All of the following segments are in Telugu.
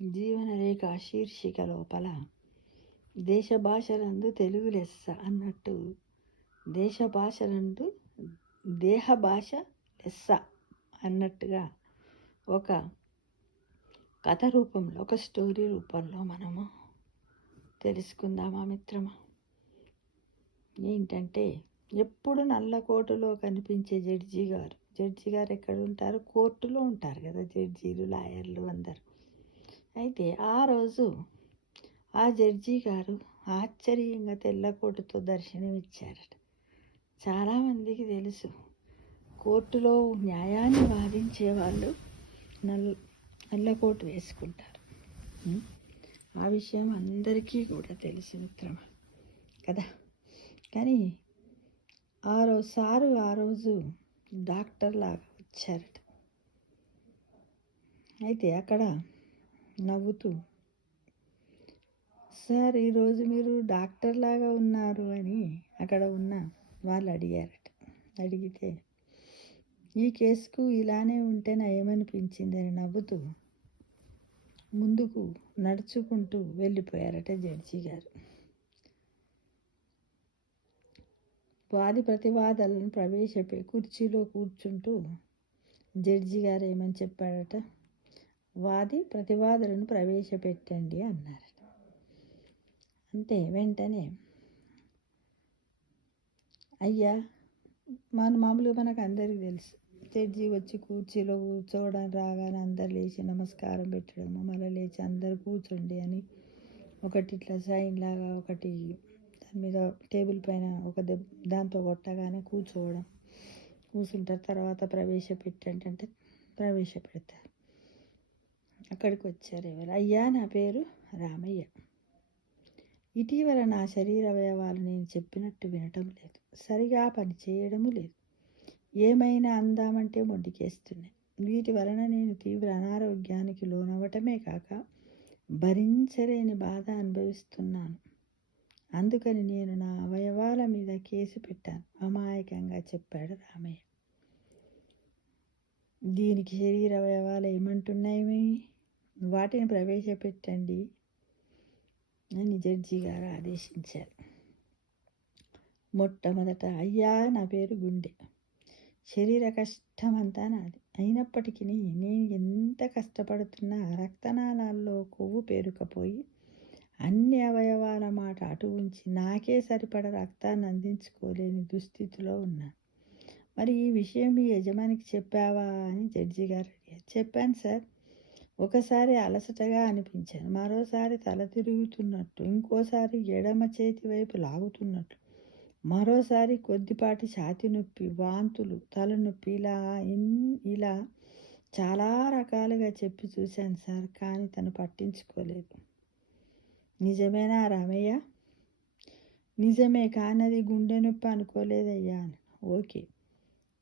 జీవనరేఖ శీర్షిక లోపల దేశ భాషలందు తెలుగు లెస్స అన్నట్టు దేశ భాషలందు దేహ భాష లెస్స అన్నట్టుగా ఒక కథ రూపంలో, ఒక స్టోరీ రూపంలో మనము తెలుసుకుందామా మిత్రమా? ఏంటంటే, ఎప్పుడు నల్లకోటులో కనిపించే జడ్జి గారు ఎక్కడ ఉంటారు? కోర్టులో ఉంటారు కదా, జడ్జీలు, లాయర్లు అందరు. అయితే ఆ రోజు ఆ జడ్జి గారు ఆశ్చర్యంగా తెల్లకోటుతో దర్శనమిచ్చారట. చాలామందికి తెలుసు, కోర్టులో న్యాయాన్ని వాదించే వాళ్ళు నల్లకోటు వేసుకుంటారు. ఆ విషయం అందరికీ కూడా తెలుసు మిత్రమా కదా. కానీ ఆ రోజు డాక్టర్ లాగా వచ్చారట. అయితే అక్కడ నవ్వుతూ, సార్ ఈరోజు మీరు డాక్టర్ లాగా ఉన్నారు అని అక్కడ ఉన్న వాళ్ళు అడిగారట. అడిగితే ఈ కేసుకు ఇలానే ఉంటే నయమనిపించిందని నవ్వుతూ ముందుకు నడుచుకుంటూ వెళ్ళిపోయారట జడ్జి గారు. వాది ప్రతివాదాలను కుర్చీలో కూర్చుంటూ జడ్జి గారు ఏమని చెప్పాడట? వాది ప్రతివాదులను ప్రవేశపెట్టండి అన్నారట. అంటే వెంటనే అయ్యా, మామూలుగా మనకు అందరికీ తెలుసు, జడ్జి వచ్చి కుర్చీలో కూర్చోవడం రాగానే అందరు లేచి నమస్కారం పెట్టడము, మళ్ళీ లేచి అందరు కూర్చోండి అని ఒకటి ఇట్లా సైన్ లాగా ఒకటి దాని మీద టేబుల్ పైన దాంతో కొట్టగానే కూర్చుంటారు. తర్వాత ప్రవేశపెట్టండి అంటే ప్రవేశపెడతారు. అక్కడికి వచ్చారు ఎవరు? అయ్యా, నా పేరు రామయ్య. ఇటీవల నా శరీర అవయవాలు నేను చెప్పినట్టు వినటం లేదు, సరిగా పని చేయడము లేదు, ఏమైనా అందామంటే మొండికేస్తున్నాయి. వీటి వలన నేను తీవ్ర అనారోగ్యానికి లోనవ్వటమే కాక భరించలేని బాధ అనుభవిస్తున్నాను. అందుకని నేను నా అవయవాల మీద కేసు పెట్టాను, అమాయకంగా చెప్పాడు రామయ్య. దీనికి శరీర అవయవాలు ఏమంటున్నాయి? వాటిని ప్రవేశపెట్టండి అని జడ్జి గారు ఆదేశించారు. మొట్టమొదట, అయ్యా, నా పేరు గుండె. శరీర కష్టమంతా నాది. అయినప్పటికీ నేను ఎంత కష్టపడుతున్నా రక్తనాళాల్లో కొవ్వు పేరుకపోయి అన్ని అవయవాల మాట అటు ఉంచి నాకే సరిపడ రక్తాన్ని అందించుకోలేని దుస్థితిలో ఉన్నాను. మరి ఈ విషయం మీ యజమానికి చెప్పావా అని జడ్జి గారు అడిగారు. చెప్పాను సార్. ఒకసారి అలసటగా అనిపించాను, మరోసారి తల తిరుగుతున్నట్టు, ఇంకోసారి ఎడమ చేతి వైపు లాగుతున్నట్లు, మరోసారి కొద్దిపాటి ఛాతి నొప్పి, వాంతులు, తలనొప్పి, ఇలా చాలా రకాలుగా చెప్పి చూశాను సార్, కానీ తను పట్టించుకోలేదు. నిజమేనా రామయ్య? నిజమే, కానీ అది గుండె నొప్పి అనుకోలేదయ్యా. ఓకే,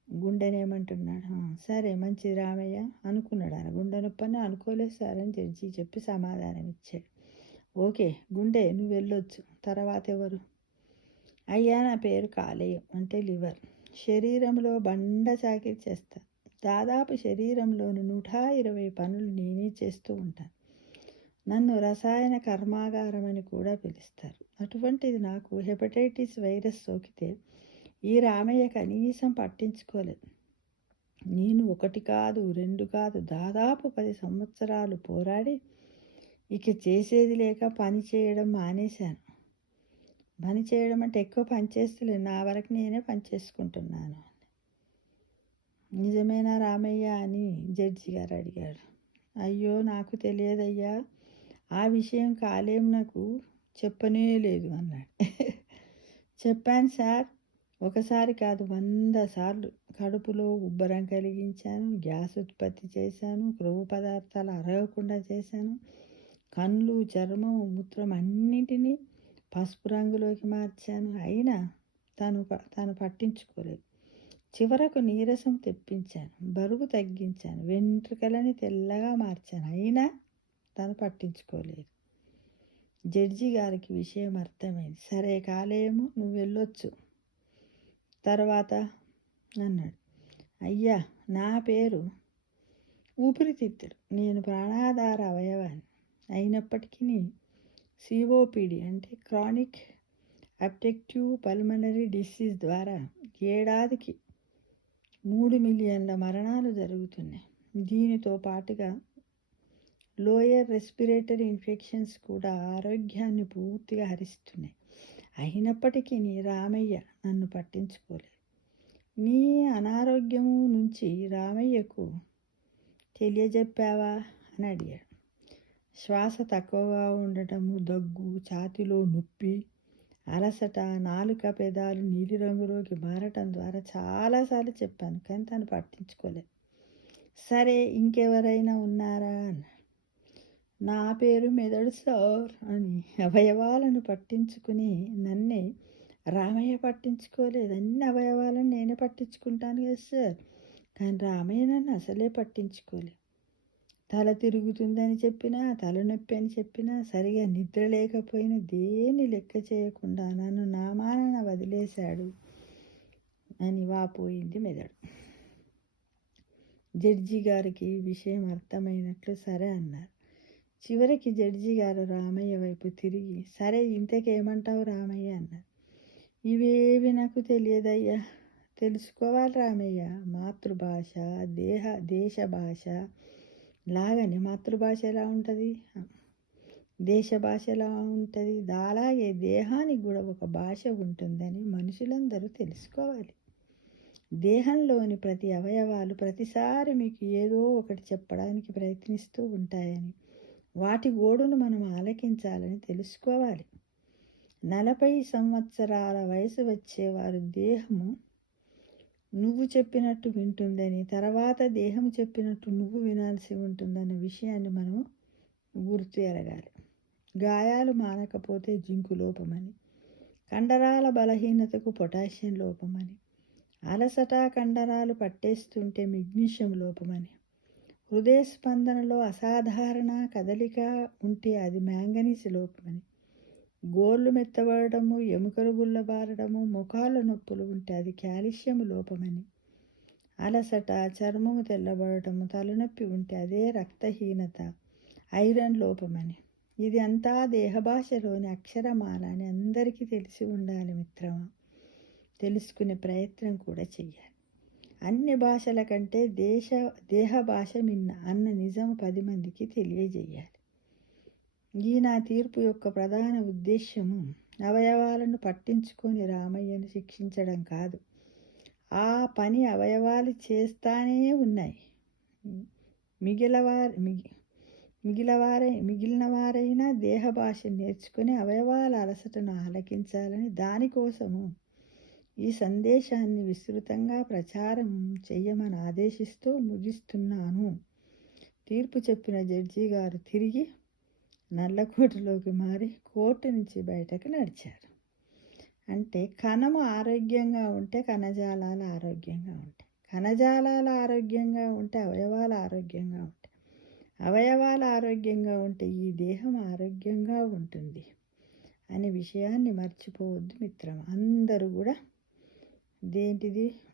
గుండెనేమంటున్నాడు? సరే, మంచిది రామయ్య అనుకున్నాడు. ఆయన గుండె నొప్పి అని అనుకోలేదు సార్ అని జడ్జి చెప్పి సమాధానం ఇచ్చాడు. ఓకే గుండె, నువ్వు వెళ్ళొచ్చు. తర్వాత ఎవరు? అయ్యా, నా పేరు కాలేయం, అంటే లివర్. శరీరంలో బండ చాకిరి చేస్తాను. దాదాపు శరీరంలోని 120 పనులు నేనే చేస్తూ ఉంటాను. నన్ను రసాయన కర్మాగారం అని కూడా పిలుస్తారు. అటువంటిది నాకు హెపటైటిస్ వైరస్ సోకితే ఈ రామయ్య కనీసం పట్టించుకోలేదు. నేను 1 కాదు 2 కాదు, దాదాపు 10 సంవత్సరాలు పోరాడి ఇక చేసేది లేక పని చేయడం మానేశాను. పని చేయడం అంటే ఎక్కువ పని చేస్తలేదు, నా వరకు నేనే పని చేసుకుంటున్నాను. నిజమేనా రామయ్య అని జడ్జి గారు అడిగాడు. అయ్యో, నాకు తెలియదయ్యా, ఆ విషయం కాలేం నాకు చెప్పనే లేదు అన్నాడు. చెప్పాను సార్, ఒకసారి కాదు 100 సార్లు. కడుపులో ఉబ్బరం కలిగించాను, గ్యాస్ ఉత్పత్తి చేశాను, క్రొవ్వు పదార్థాలు అరగకుండా చేశాను, కళ్ళు, చర్మం, మూత్రం అన్నింటినీ పసుపు రంగులోకి మార్చాను. అయినా తను పట్టించుకోలేదు. చివరకు నీరసం తెప్పించాను, బరువు తగ్గించాను, వెంట్రుకలని తెల్లగా మార్చాను. అయినా తను పట్టించుకోలేదు. జడ్జి గారికి విషయం అర్థమైంది. సరే కాలేము, నువ్వు వెళ్ళొచ్చు. తర్వాత అన్నాడు. అయ్యా, నా పేరు ఊపిరితిత్తులు. నేను ప్రాణాధార అవయవాన్ని. అయినప్పటికీ సిఓపిడి అంటే క్రానిక్ అబ్స్ట్రక్టివ్ పల్మనరీ డిసీజ్ ద్వారా ఏడాదికి 3 మిలియన్ల మరణాలు జరుగుతున్నాయి. దీనితో పాటుగా లోయర్ రెస్పిరేటరీ ఇన్ఫెక్షన్స్ కూడా ఆరోగ్యాన్ని పూర్తిగా హరిస్తున్నాయి. అయినప్పటికీ రామయ్య నన్ను పట్టించుకోలేదు. నీ అనారోగ్యము నుంచి రామయ్యకు తెలియజెప్పావా అని అడిగాడు. శ్వాస తక్కువగా ఉండటము, దగ్గు, ఛాతీలో నొప్పి, అలసట, నాలుక పెదాలు నీలిరంగులోకి మారటం ద్వారా చాలాసార్లు చెప్పాను, కానీ తను పట్టించుకోలేదు. సరే ఇంకెవరైనా ఉన్నారా అన్నాడు. నా పేరు మెదడు సార్ అని అవయవాలను పట్టించుకుని నన్నే రామయ్య పట్టించుకోలేదు. అన్ని అవయవాలను నేనే పట్టించుకుంటాను కదా సార్, కానీ రామయ్య నన్ను అసలే పట్టించుకోలేదు. తల తిరుగుతుందని చెప్పినా, తలనొప్పి అని చెప్పినా, సరిగా నిద్ర లేకపోయినా దేన్ని లెక్క చేయకుండా నన్ను నామాన వదిలేశాడు అని వాపోయింది మెదడు. జడ్జి గారికి విషయం అర్థమైనట్లు సరే అన్నారు. చివరికి జడ్జి గారు రామయ్య వైపు తిరిగి, సరే ఇంతకేమంటావు రామయ్య అన్నారు. ఇవేవి నాకు తెలియదయ్యా. తెలుసుకోవాలి రామయ్య. మాతృభాష, దేశ భాష లాగానే మాతృభాష ఎలా ఉంటుంది, దేశ భాష ఎలా ఉంటుంది, అలాగే దేహానికి కూడా ఒక భాష ఉంటుందని మనుషులందరూ తెలుసుకోవాలి. దేహంలోని ప్రతి అవయవాలు ప్రతిసారి మీకు ఏదో ఒకటి చెప్పడానికి ప్రయత్నిస్తూ ఉంటాయని, వాటి గోడును మనం ఆలకించాలని తెలుసుకోవాలి. 40 సంవత్సరాల వయసు వచ్చేవారు దేహము నువ్వు చెప్పినట్టు వింటుందని, తర్వాత దేహం చెప్పినట్టు నువ్వు వినాల్సి ఉంటుందన్న విషయాన్ని మనం గుర్తు ఎరగాలి. గాయాలు మానకపోతే జింకు లోపమని, కండరాల బలహీనతకు పొటాషియం లోపమని, అలసట కండరాలు పట్టేస్తుంటే మెగ్నీషియం లోపమని, హృదయ స్పందనలో అసాధారణ కదలిక ఉంటే అది మ్యాంగనీస్ లోపమని, గోళ్ళు మెత్తబడటము, ఎముకలు గుల్లబారడము, ముఖాల నొప్పులు ఉంటే అది కాల్షియం లోపమని, అలసట, చర్మము తెల్లబడటము, తలనొప్పి ఉంటే అదే రక్తహీనత, ఐరన్ లోపమని. ఇది అంతా దేహభాషలోని అక్షరమాల అని అందరికీ తెలిసి ఉండాలి మిత్రమా. తెలుసుకునే ప్రయత్నం కూడా చెయ్యాలి. అన్ని భాషల కంటే దేహ భాష మిన్న అన్న నిజం 10 మందికి తెలియజేయాలి. ఈ నా తీర్పు యొక్క ప్రధాన ఉద్దేశ్యము అవయవాలను పట్టించుకొని రామయ్యను శిక్షించడం కాదు. ఆ పని అవయవాలు చేస్తానే ఉన్నాయి. మిగిలిన వారైనా దేహ భాష నేర్చుకుని అవయవాల అలసటను ఆలకించాలని, దానికోసము ఈ సందేశాన్ని విస్తృతంగా ప్రచారం చెయ్యమని ఆదేశిస్తూ ముగిస్తున్నాను. తీర్పు చెప్పిన జడ్జి గారు తిరిగి నల్లకోటలోకి మారి కోర్టు నుంచి బయటకు నడిచారు. అంటే కణము ఆరోగ్యంగా ఉంటే కణజాలాలు ఆరోగ్యంగా ఉంటాయి, కణజాలాలు ఆరోగ్యంగా ఉంటే అవయవాలు ఆరోగ్యంగా ఉంటాయి, అవయవాలు ఆరోగ్యంగా ఉంటే ఈ దేహం ఆరోగ్యంగా ఉంటుంది అనే విషయాన్ని మర్చిపోవద్దు మిత్రం. అందరూ కూడా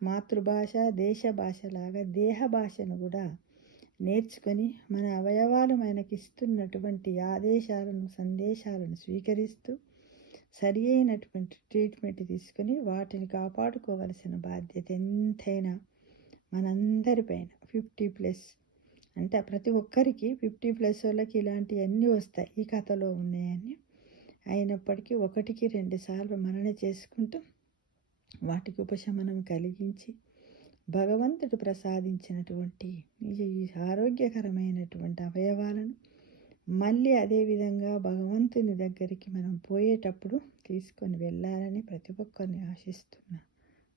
మాతృభాష, దేశ భాషలాగా దేహ భాషను కూడా నేర్చుకొని మన అవయవాలు మనకిస్తున్నటువంటి ఆదేశాలను, సందేశాలను స్వీకరిస్తూ సరి అయినటువంటి ట్రీట్మెంట్ తీసుకొని వాటిని కాపాడుకోవలసిన బాధ్యత ఎంతైనా మనందరిపైన. 50+ అంటే ప్రతి ఒక్కరికి 50+ వాళ్ళకి ఇలాంటివన్నీ వస్తాయి, ఈ కథలో ఉన్నాయని. అయినప్పటికీ 1కి 2 సార్లు మనన చేసుకుంటూ వాటికి ఉపశమనం కలిగించి భగవంతుడు ప్రసాదించినటువంటి ఈ ఆరోగ్యకరమైనటువంటి అవయవాలను మళ్ళీ అదేవిధంగా భగవంతుని దగ్గరికి మనం పోయేటప్పుడు తీసుకొని వెళ్ళాలని ప్రతి ఒక్కరిని ఆశిస్తున్నాను.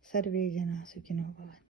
సర్వే జనా సుఖినో భవంతు.